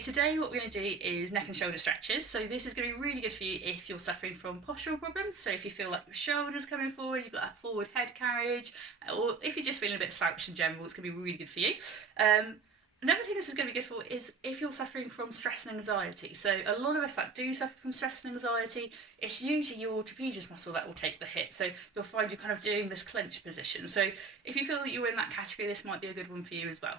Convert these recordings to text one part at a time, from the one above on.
today what we're going to do is neck and shoulder stretches. So this is going to be really good for you if you're suffering from postural problems. So if you feel like your shoulders coming forward, you've got that forward head carriage, or if you're just feeling a bit slouched in general, it's going to be really good for you. Another thing this is going to be good for is if you're suffering from stress and anxiety. So a lot of us that do suffer from stress and anxiety, it's usually your trapezius muscle that will take the hit. So you'll find you're kind of doing this clenched position. So if you feel that you're in that category, this might be a good one for you as well.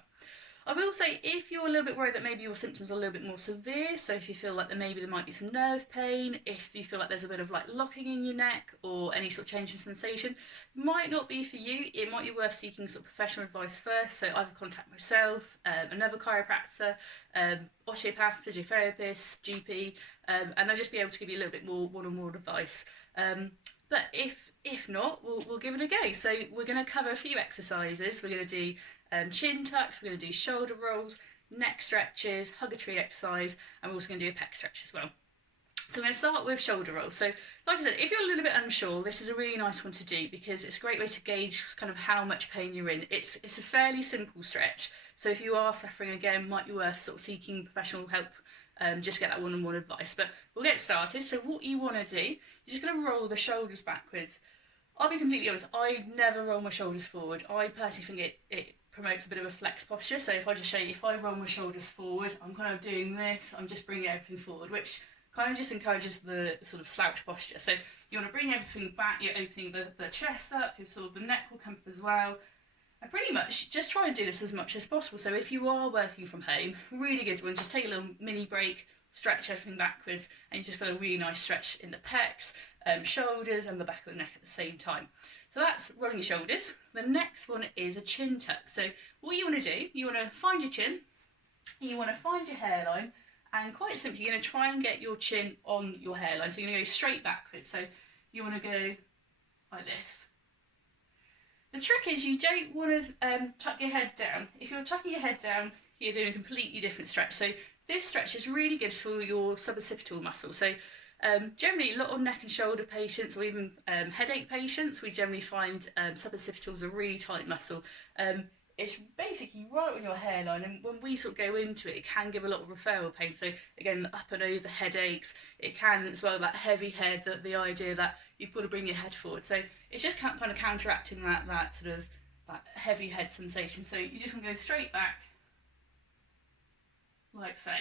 I will say if you're a little bit worried that maybe your symptoms are a little bit more severe, so if you feel like there might be some nerve pain, if you feel like there's a bit of like locking in your neck or any sort of change in sensation, might not be for you. It might be worth seeking sort of professional advice first. So either contact myself, another chiropractor, osteopath, physiotherapist, GP, and they'll just be able to give you a little bit more one-on-one advice. But if not, we'll give it a go. So we're going to cover a few exercises. We're going to do chin tucks, we're going to do shoulder rolls, neck stretches, Purgatory exercise, and we're also going to do a pec stretch as well. So I'm going to start with shoulder rolls. So like I said, if you're a little bit unsure, this is a really nice one to do because it's a great way to gauge kind of how much pain you're in. It's a fairly simple stretch. So if you are suffering again, might be worth sort of seeking professional help, just get that one-on-one advice. But we'll get started. So what you want to do, you're just going to roll the shoulders backwards. I'll be completely honest, I never roll my shoulders forward. I personally think it promotes a bit of a flex posture. So if I just show you, if I roll my shoulders forward, I'm kind of doing this, I'm just bringing everything forward, which kind of just encourages the sort of slouch posture. So you want to bring everything back, you're opening the chest up, your sort of the neck will come up as well. And pretty much just try and do this as much as possible. So if you are working from home, really good one, just take a little mini break, stretch everything backwards, and you just feel a really nice stretch in the pecs, shoulders and the back of the neck at the same time. So that's rolling your shoulders. The next one is a chin tuck. So what you want to do, you want to find your chin, you want to find your hairline, and quite simply you're going to try and get your chin on your hairline. So you're going to go straight backwards. So you want to go like this. The trick is you don't want to tuck your head down. If you're tucking your head down, you're doing a completely different stretch. So this stretch is really good for your suboccipital muscle. So generally, a lot of neck and shoulder patients, or even headache patients, we generally find suboccipital is a really tight muscle. It's basically right on your hairline, and when we sort of go into it, it can give a lot of referral pain. So again, up and over headaches, it can as well, that heavy head, the idea that you've got to bring your head forward. So it's just kind of counteracting that sort of that heavy head sensation. So you just want to go straight back, like so.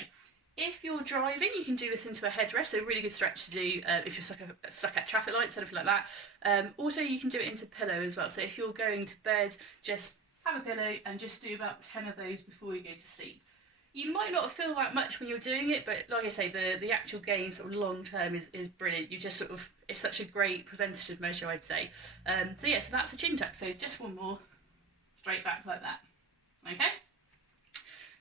If you're driving, you can do this into a headrest, so a really good stretch to do if you're stuck at traffic lights, anything like that. Also, you can do it into pillow as well. So if you're going to bed, just have a pillow and just do about 10 of those before you go to sleep. You might not feel that much when you're doing it, but like I say, the actual gain sort of long term is brilliant. You just sort of, it's such a great preventative measure, I'd say. So yeah, so that's a chin tuck. So just one more, straight back like that. Okay.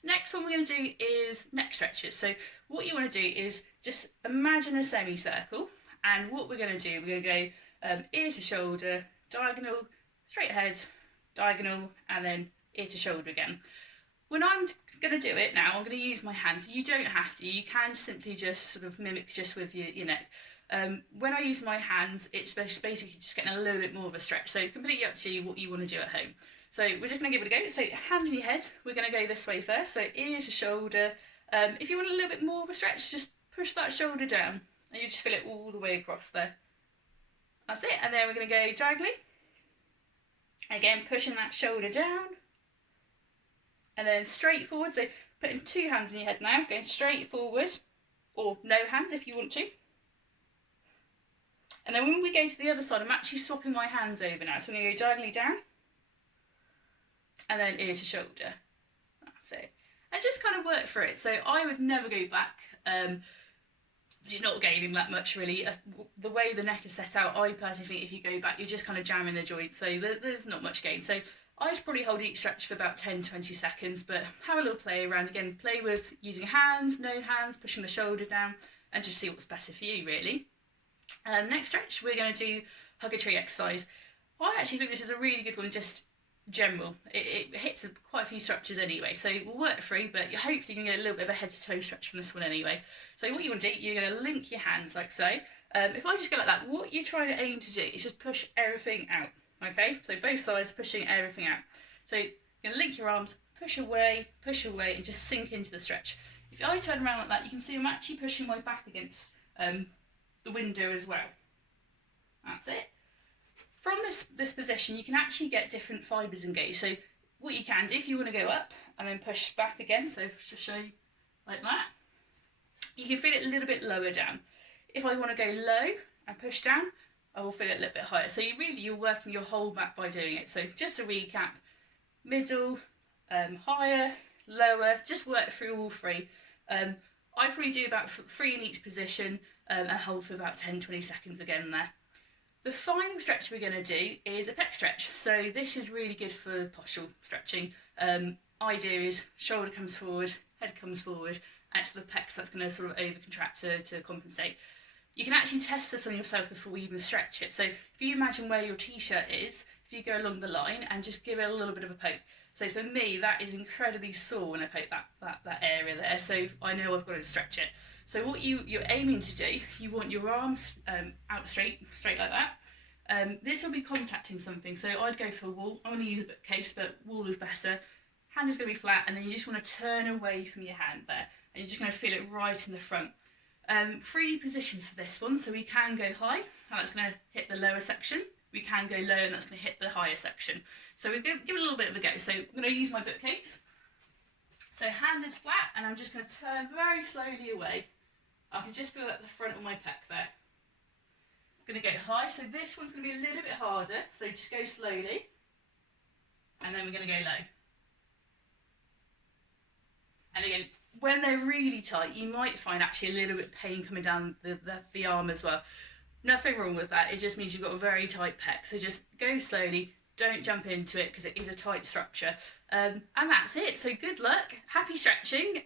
Next one we're going to do is neck stretches. So what you want to do is just imagine a semicircle, and what we're going to do, we're going to go ear to shoulder, diagonal, straight ahead, diagonal, and then ear to shoulder again. When I'm going to do it now, I'm going to use my hands. You don't have to, you can simply just sort of mimic just with your neck. When I use my hands, it's basically just getting a little bit more of a stretch. So completely up to you what you want to do at home. So we're just going to give it a go. So hand on your head, we're going to go this way first. So ear to shoulder. If you want a little bit more of a stretch, just push that shoulder down and you just feel it all the way across there. That's it. And then we're going to go diagonally. Again, pushing that shoulder down. And then straight forward. So putting two hands on your head now, going straight forward, or no hands if you want to. And then when we go to the other side, I'm actually swapping my hands over now. So we're going to go diagonally down. And then ear to shoulder. That's it. And just kind of work for it. So I would never go back. You're not gaining that much really. The way the neck is set out, I personally think if you go back, you're just kind of jamming the joints. So there's not much gain. So I'd probably hold each stretch for about 10-20 seconds, but have a little play around. Again, play with using hands, no hands, pushing the shoulder down, and just see what's better for you really. Next stretch, we're going to do Purgatory exercise. I actually think this is a really good one, just general. It hits quite a few structures anyway, so we'll work through, but you're hopefully going to get a little bit of a head to toe stretch from this one anyway. So what you want to do, you're going to link your hands like so. If I just go like that, what you're trying to aim to do is just push everything out, okay? So both sides pushing everything out. So you're going to link your arms, push away, and just sink into the stretch. If I turn around like that, you can see I'm actually pushing my back against the window as well. That's it. From this position, you can actually get different fibres engaged. So what you can do, if you want to go up and then push back again, so to show you like that, you can feel it a little bit lower down. If I want to go low and push down, I will feel it a little bit higher. So you're working your whole back by doing it. So just to recap, middle, higher, lower, just work through all three. I probably do about 3 in each position and hold for about 10-20 seconds again there. The final stretch we're going to do is a pec stretch. So this is really good for postural stretching. Idea is shoulder comes forward, head comes forward, and it's the pecs that's going to sort of overcontract to compensate. You can actually test this on yourself before we even stretch it. So if you imagine where your t-shirt is, if you go along the line and just give it a little bit of a poke. So for me, that is incredibly sore when I poke that area there. So I know I've got to stretch it. So what you're aiming to do, you want your arms out straight like that. This will be contacting something. So I'd go for a wall. I'm going to use a bookcase, but wall is better. Hand is going to be flat, and then you just want to turn away from your hand there. And you're just going to feel it right in the front. 3 positions for this one. So we can go high, and that's going to hit the lower section. We can go low, and that's going to hit the higher section. So we'll give it a little bit of a go. So I'm going to use my bookcase. So hand is flat, and I'm just going to turn very slowly away. I can just feel at the front of my pec there. I'm going to go high, so this one's going to be a little bit harder. So just go slowly, and then we're going to go low. And again, when they're really tight, you might find actually a little bit of pain coming down the arm as well. Nothing wrong with that, it just means you've got a very tight pec. So just go slowly, don't jump into it because it is a tight structure. And that's it, so good luck, happy stretching.